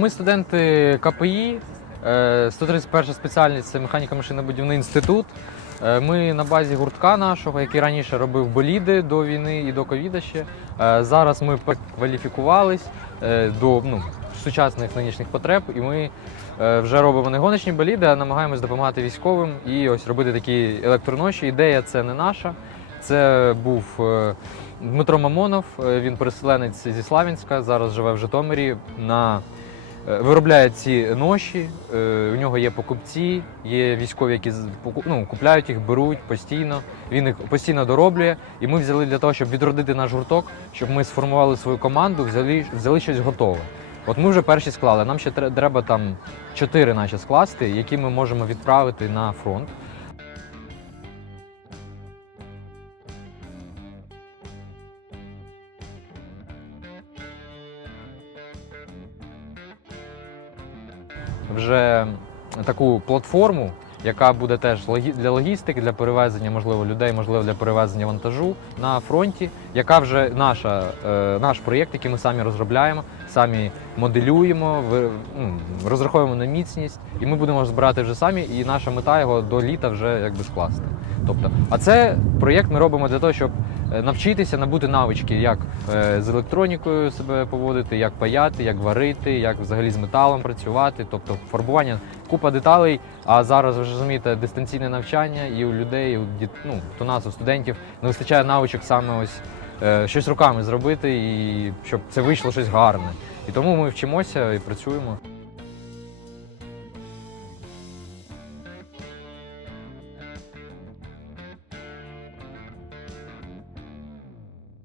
Ми студенти КПІ, е, 131 спеціальність це механіка машинобудівний інститут. Е, Ми на базі гуртка нашого, який раніше робив боліди до війни і до ковіда ще. Е, Зараз ми перекваліфікувались е, до ну, сучасних нинішніх потреб, і ми е, вже робимо не гоночні боліди, а намагаємось допомагати військовим і ось робити такі електроноші. Ідея це не наша. Це був е, Дмитро Мамонов, е, він переселенець зі Славянська, зараз живе в Житомирі. На е, Виробляє ці ноші, е, у нього є покупці, є військові, які ну, купляють їх, беруть постійно. Він їх постійно дороблює. І ми взяли для того, щоб відродити наш гурток, щоб ми сформували свою команду, взяли, взяли щось готове. От ми вже перші склали. Нам ще треба там чотири наші скласти, які ми можемо відправити на фронт. Вже таку платформу, яка буде теж для логістики, для перевезення, можливо, людей, можливо, для перевезення вантажу на фронті, яка вже наша, е, наш проєкт, який ми самі розробляємо, самі моделюємо, ну, розраховуємо на міцність, і ми будемо збирати вже самі, і наша мета його до літа вже якби скласти. Тобто, а це проєкт ми робимо для того, щоб навчитися набути навички, як е, з електронікою себе поводити, як паяти, як варити, як взагалі з металом працювати. Тобто фарбування, купа деталей. А зараз ви ж розумієте, дистанційне навчання і у людей, і у діт, ну, у нас, у студентів не вистачає навичок саме ось е, щось руками зробити, і щоб це вийшло щось гарне. І тому ми вчимося і працюємо.